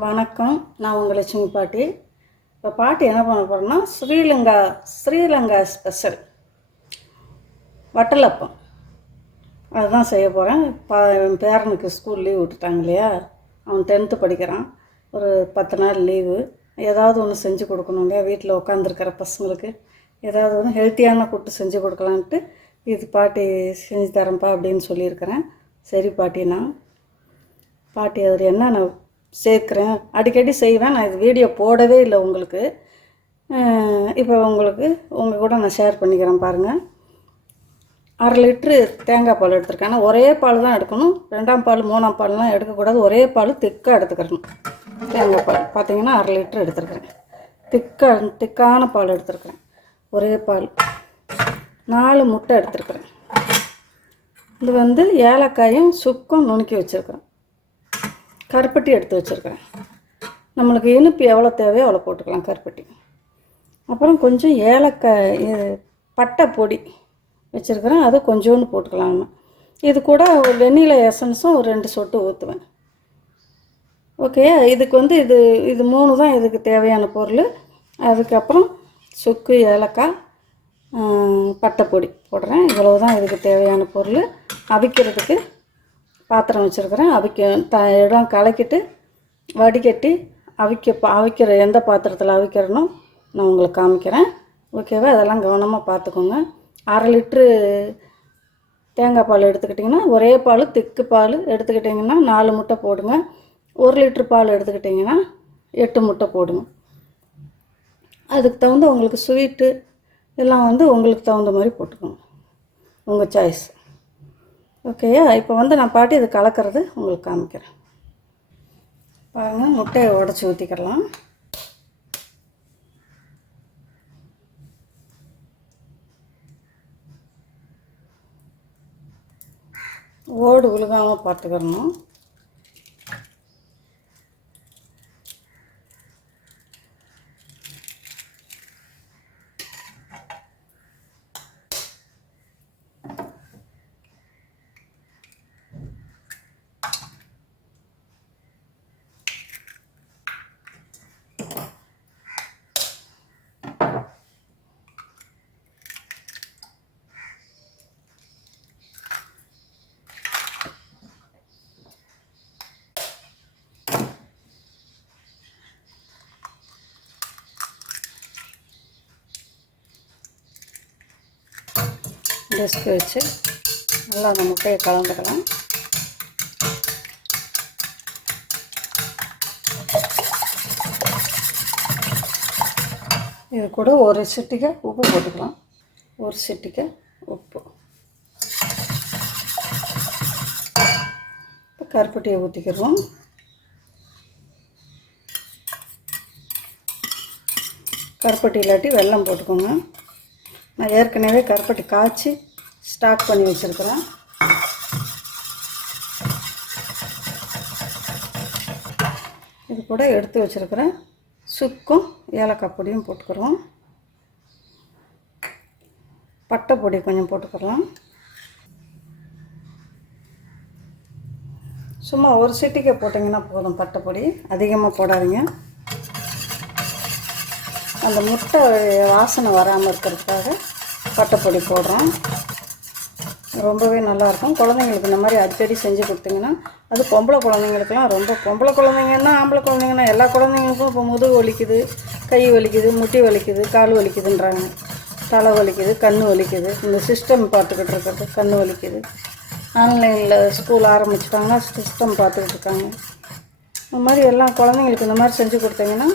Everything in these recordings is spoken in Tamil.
வணக்கம் நான் உங்கள் லட்சுமி பாட்டி. இப்போ பாட்டி என்ன பண்ண போகிறோம்னா ஸ்ரீலங்கா ஸ்ரீலங்கா ஸ்பெஷல் வட்டலப்பம். அதுதான் செய்ய போகிறேன் பா என் பேரனுக்கு ஸ்கூல் லீவ் விட்டுட்டாங்க இல்லையா? அவன் டென்த்து படிக்கிறான். ஒரு பத்து நாள் லீவு ஏதாவது ஒன்று செஞ்சு கொடுக்கணும் இல்லையா? வீட்டில் உட்காந்துருக்கிற பசங்களுக்கு. ஏதாவது ஒன்று ஹெல்த்தியான ஃபுட்டு செஞ்சு கொடுக்கலான்ட்டு இது பாட்டி செஞ்சு தரேன்ப்பா அப்படின்னு சொல்லியிருக்கிறேன். சரி பாட்டினா பாட்டி அதில் என்னென்ன சேர்க்குறேன். அடிக்கடி செய்வேன். நான் இது வீடியோ போடவே இல்லை உங்களுக்கு. இப்போ உங்களுக்கு உங்கள் கூட நான் ஷேர் பண்ணிக்கிறேன் பாருங்கள் அரை லிட்ரு தேங்காய் பால் எடுத்துருக்கேன். ஆனால் ஒரே பால் தான் எடுக்கணும். ரெண்டாம் பால் மூணாம் பால்லாம் எடுக்கக்கூடாது. ஒரே பால் திக்காக எடுத்துக்கிறணும் தேங்காய் பால். பார்த்தீங்கன்னா அரை லிட்ரு எடுத்துருக்கிறேன் திக்காக திக்கான பால் எடுத்துருக்கிறேன் ஒரே பால். நாலு முட்டை எடுத்துருக்குறேன். இது வந்து ஏலக்காயும் சுக்கும் நுணுக்கி வச்சுருக்கிறேன். கருப்பட்டி எடுத்து வச்சுருக்கேன். நம்மளுக்கு இனிப்பு எவ்வளோ தேவையோ அவ்வளோ போட்டுக்கலாம் கருப்பட்டி. அப்புறம் கொஞ்சம் ஏலக்காய் இது பட்டை பொடி வச்சுருக்கிறேன். அதை கொஞ்சோண்டு போட்டுக்கலாம் நம்ம. இது கூட ஒரு வெண்ணில எசன்ஸும் ஒரு ரெண்டு சொட்டு ஊற்றுவேன். ஓகே இதுக்கு வந்து இது இது மூணு தான் இதுக்கு தேவையான பொருள். அதுக்கப்புறம் சுக்கு ஏலக்காய் பட்டைப்பொடி போடுறேன். இவ்வளவு தான் இதுக்கு தேவையான பொருள். அவிக்கிறதுக்கு பாத்திரம் வச்சுருக்கிறேன். அவிக்க த இடம் கலக்கிட்டு வடிகட்டி அவிக்க பா- அவிக்கிற எந்த பாத்திரத்தில் அவிக்கிறனோ நான் உங்களுக்கு காமிக்கிறேன். ஓகேவா அதெல்லாம் கவனமாக பார்த்துக்கோங்க அரை லிட்ரு தேங்காய் பால் எடுத்துக்கிட்டிங்கன்னா ஒரே பால் திக்கு பால் எடுத்துக்கிட்டிங்கன்னா நாலு முட்டை போடுங்க. ஒரு லிட்ரு பால் எடுத்துக்கிட்டிங்கன்னா எட்டு முட்டை போடுங்க. அதுக்கு தகுந்த உங்களுக்கு ஸ்வீட்டு எல்லாம் வந்து உங்களுக்கு தகுந்த மாதிரி போட்டுக்கோங்க. உங்கள் சாய்ஸ் ஓகேயா இப்போ வந்து நான் பாட்டி இது கலக்கிறது உங்களுக்கு காமிக்கிறேன். பாருங்கள் முட்டையை உடச்சி ஊற்றிக்கிடலாம் ஓடு விழுகாமல் பார்த்துக்கிறணும் டெஸ்க் வச்சு நல்லா அந்த முட்டையை கலந்துக்கலாம். இது கூட ஒரு சிட்டிக்கை உப்பு போட்டுக்கலாம். ஒரு சிட்டிக்கை உப்பு. இப்போ கருப்பட்டியை ஊற்றிக்கிறோம் கருப்பட்டி இல்லாட்டி வெல்லம் போட்டுக்கோங்க. நான் ஏற்கனவே கருப்பட்டி காய்ச்சி ஸ்டாக் பண்ணி வச்சுருக்கிறேன். இது கூட எடுத்து வச்சுருக்கிறேன். சுக்கும் ஏலக்காய் பொடியும் போட்டுக்கிறோம். பட்டை பொடி கொஞ்சம் போட்டுக்கிறோம். சும்மா ஒரு சிட்டிக்கை போட்டிங்கன்னா போதும் பட்டை பொடி. அதிகமாக போடாதீங்க. அந்த முட்டை வாசனை வராமல் இருக்கிறதுக்காக பட்டைப்பொடி போடுறோம். ரொம்பவே நல்லாயிருக்கும். குழந்தைங்களுக்கு இந்த மாதிரி அடிக்கடி செஞ்சு கொடுத்தீங்கன்னா அது பொம்பளை குழந்தைங்களுக்குலாம் ரொம்ப பொம்பளை குழந்தைங்கன்னா ஆம்பளை குழந்தைங்கன்னா எல்லா குழந்தைங்களுக்கும் இப்போ முதுகு வலிக்குது கை வலிக்குது முட்டி வலிக்குது கால் வலிக்குதுன்றாங்க. தலை வலிக்குது கண் வலிக்குது. இந்த சிஸ்டம் பார்த்துக்கிட்டு இருக்கிறது கண் வலிக்குது. ஆன்லைனில் ஸ்கூல் ஆரம்பிச்சிட்டாங்கன்னா சிஸ்டம் பார்த்துக்கிட்டு இருக்காங்க. இந்த மாதிரி எல்லா குழந்தைங்களுக்கு இந்த மாதிரி செஞ்சு கொடுத்தீங்கன்னா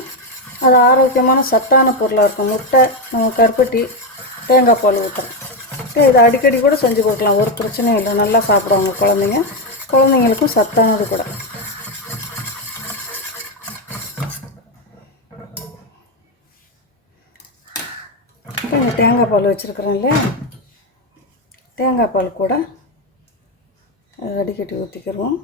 அது ஆரோக்கியமான சத்தான பொருளாக இருக்கும். முட்டை கருப்பட்டி தேங்காய் பால் ஊற்றுறோம் இதை அடிக்கடி கூட செஞ்சு கொடுக்கலாம். ஒரு பிரச்சனையும் இல்லை. நல்லா சாப்பிடுவாங்க குழந்தைங்க. குழந்தைங்களுக்கும் சத்தானது கூட. இப்போ இந்த தேங்காய் பால் வச்சுருக்குறேன் இல்லையா? தேங்காய் பால் கூட அடிக்கடி ஊற்றிக்கிறோம்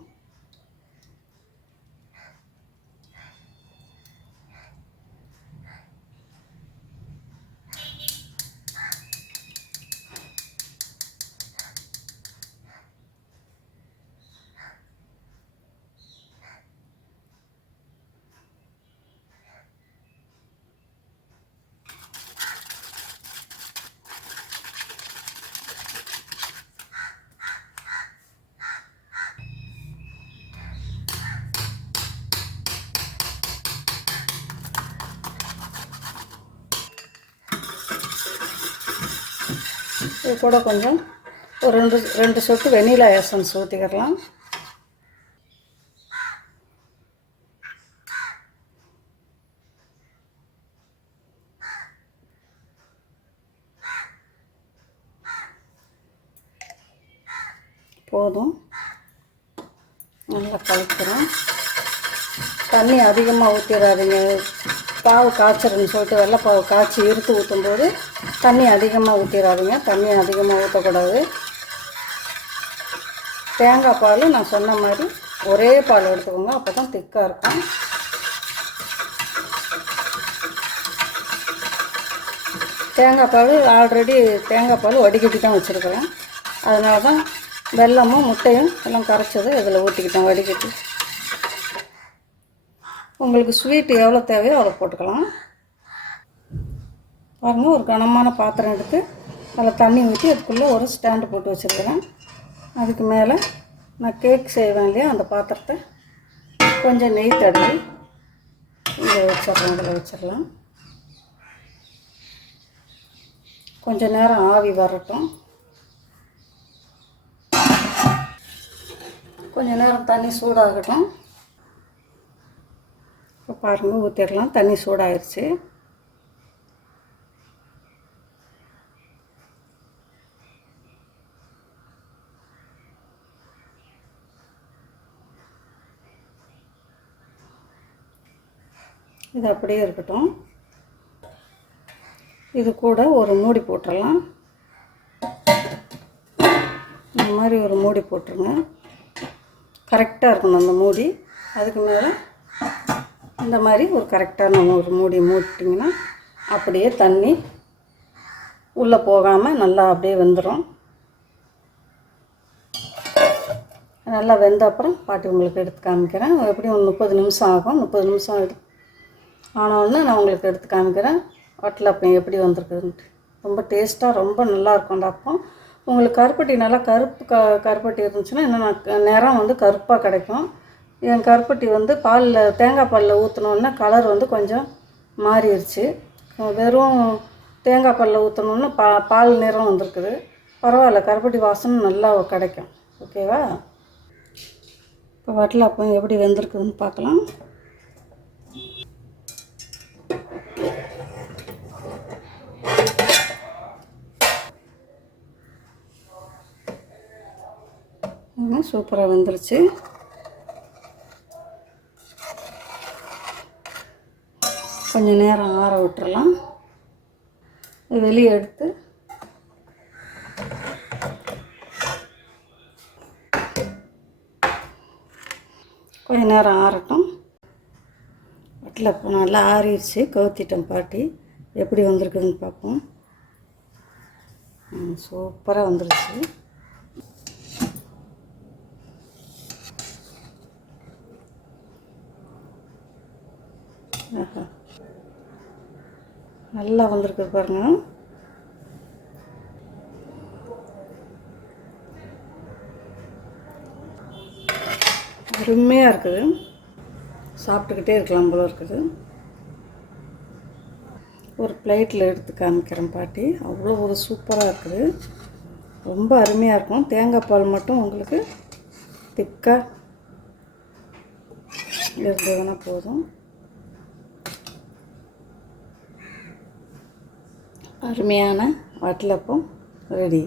இது கூட கொஞ்சம் ஒரு ரெண்டு ரெண்டு சொட்டு வெண்ணிலா எசன்ஸ் ஊற்றிக்கிடலாம் போதும். நல்லா கலக்கிறோம். தண்ணி அதிகமாக ஊற்றிடாதீங்க பாவு காய்ச்சறன்னு சொல்லிட்டு வெள்ளைப்பாவு காய்ச்சி இருத்து ஊற்றும்போது தண்ணி அதிகமாக ஊற்றிடாதீங்க தண்ணி அதிகமாக ஊற்றக்கூடாது தேங்காய் பால் நான் சொன்ன மாதிரி ஒரே பால் எடுத்துக்கோங்க. அப்போ தான் திக்காக இருக்கும். தேங்காய் பால் ஆல்ரெடி தேங்காய் பால் வடிகட்டி தான் வச்சுருக்குறேன். அதனால தான் வெல்லமும் முட்டையும் எல்லாம் கரைச்சது இதில் ஊற்றிக்கிட்டேன் வடிகட்டி. உங்களுக்கு ஸ்வீட் எவ்வளோ தேவையோ அவ்வளோ போட்டுக்கலாம். பாருங்கள் ஒரு கனமான பாத்திரம் எடுத்து அதில் தண்ணி ஊற்றி அதுக்குள்ளே ஒரு ஸ்டாண்டு போட்டு வச்சுருக்கிறேன். அதுக்கு மேலே நான் கேக் செய்வேன் இல்லையா அந்த பாத்திரத்தை. கொஞ்சம் நெய் தடவி இங்கே வச்சிடலாம் இதில் வச்சிடலாம். கொஞ்சம் நேரம் ஆவி வரட்டும். கொஞ்சம் நேரம் தண்ணி சூடாகட்டும். இப்போ பாருங்கள் ஊற்றிடலாம் தண்ணி சூடாயிருச்சு. இது அப்படியே இருக்கட்டும். இது கூட ஒரு மூடி போட்டுடலாம். இந்த மாதிரி ஒரு மூடி போட்டுருங்க. கரெக்டாக இருக்கணும் அந்த மூடி. அதுக்கு மேலே இந்த மாதிரி ஒரு கரெக்டாக நம்ம ஒரு மூடி மூட்டிங்கன்னா அப்படியே தண்ணி உள்ளே போகாமல் நல்லா அப்படியே வெந்துடும். நல்லா வெந்த அப்புறம் பாட்டி உங்களுக்கு எடுத்து காமிக்கிறேன். எப்படியும் ஒரு முப்பது நிமிஷம் ஆகும். முப்பது நிமிஷம் ஆகிடும் ஆனவுடனே நான் உங்களுக்கு எடுத்து காமிக்கிறேன். வட்டல் அப்பம் எப்படி வந்திருக்குதுன்ட்டு. ரொம்ப டேஸ்ட்டாக ரொம்ப நல்லாயிருக்கும் அந்த அப்பம் உங்களுக்கு கருப்பட்டி நல்லா கருப்பு க கருப்பட்டி இருந்துச்சுன்னா இன்னும் நான் நிறம் வந்து கருப்பாக கிடைக்கும். என் கருப்பட்டி வந்து பாலில் தேங்காய் பாலில் ஊற்றினோன்னா கலர் வந்து கொஞ்சம் மாறிடுச்சு வெறும் தேங்காய் பாலில் ஊற்றினோன்னா பா பால் நிறம் வந்திருக்குது. பரவாயில்ல கருப்பட்டி வாசனை நல்லா கிடைக்கும். ஓகேவா இப்போ வட்டலாப்பம் எப்படி வெந்திருக்குதுன்னு பார்க்கலாம். சூப்பராக வந்துருச்சு. கொஞ்சம் நேரம் ஆற விட்டுறலாம். வெளியே எடுத்து கொஞ்ச நேரம் ஆறட்டும். வட்டில் நல்லா ஆறிடுச்சு. கவுத்திட்டோம் பாட்டி. எப்படி வந்திருக்குதுன்னு பார்ப்போம். சூப்பராக வந்துருச்சு. ஆஹா. நல்லா வந்திருக்கு பாருங்க. அருமையாக இருக்குது. சாப்பிட்டுக்கிட்டே இருக்கலாம் போல இருக்குது. ஒரு பிளேட்டில் எடுத்து காமிக்கிறேன் பாட்டி. அவ்வளோ ஒரு சூப்பராக இருக்குது. ரொம்ப அருமையாக இருக்கும். தேங்காய் பால் மட்டும் உங்களுக்கு திக்காக இருந்ததுன்னா போதும். அருமையான வட்டலப்பம் ரெடி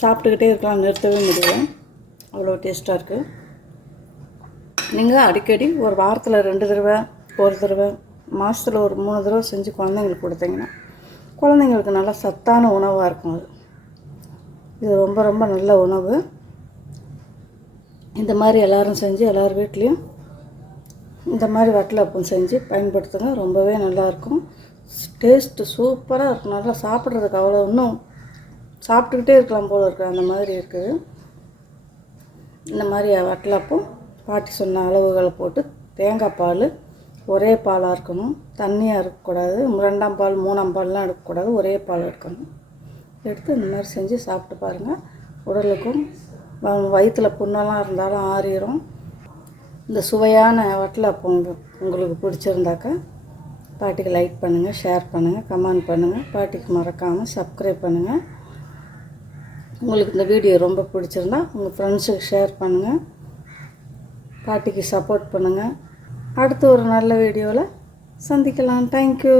சாப்பிட்டுக்கிட்டே இருக்கலாம் நிறுத்தவே முடியல. அவ்வளோ டேஸ்ட்டாக இருக்குது நீங்கள் அடிக்கடி ஒரு வாரத்தில் ரெண்டு தடவை ஒரு தடவை மாதத்தில் ஒரு மூணு தடவை செஞ்சு குழந்தைங்களுக்கு கொடுத்தீங்கன்னா குழந்தைங்களுக்கு நல்லா சத்தான உணவாக இருக்கும் அது. இது ரொம்ப ரொம்ப நல்ல உணவு. இந்த மாதிரி எல்லோரும் செஞ்சு எல்லார் வீட்லேயும் இந்த மாதிரி வட்டலப்பம் செஞ்சு பயன்படுத்துங்க. ரொம்பவே நல்லாயிருக்கும் டேஸ்ட்டு சூப்பராக இருக்கும் நல்லா சாப்பிட்றதுக்கு அவ்வளோ இன்னும் சாப்பிட்டுக்கிட்டே இருக்கலாம் போல் இருக்குது அந்த மாதிரி இருக்குது இந்த மாதிரி வட்டலப்பம் பாட்டி சொன்ன அளவுகளை போட்டு தேங்காய் பால் ஒரே பாலாக இருக்கணும். தண்ணியாக இருக்கக்கூடாது ரெண்டாம் பால் மூணாம் பால்லாம் எடுக்கக்கூடாது ஒரே பால் எடுக்கணும். எடுத்து இந்த மாதிரி செஞ்சு சாப்பிட்டு பாருங்கள் உடலுக்கும் வயிற்றில் புண்ணெல்லாம் இருந்தாலும் ஆறிடும் இந்த சுவையான வட்டலப்பம் உங்களுக்கு பிடிச்சிருந்தாக்கா பாட்டிக்கு லைக் பண்ணுங்கள் ஷேர் பண்ணுங்கள் கமெண்ட் பண்ணுங்கள் பாட்டிக்கு மறக்காமல் சப்ஸ்கிரைப் பண்ணுங்கள் உங்களுக்கு இந்த வீடியோ ரொம்ப பிடிச்சிருந்தா உங்கள் ஃப்ரெண்ட்ஸுக்கு ஷேர் பண்ணுங்கள் பாட்டிக்கு சப்போர்ட் பண்ணுங்கள் அடுத்து ஒரு நல்ல வீடியோவில் சந்திக்கலாம். தேங்க்யூ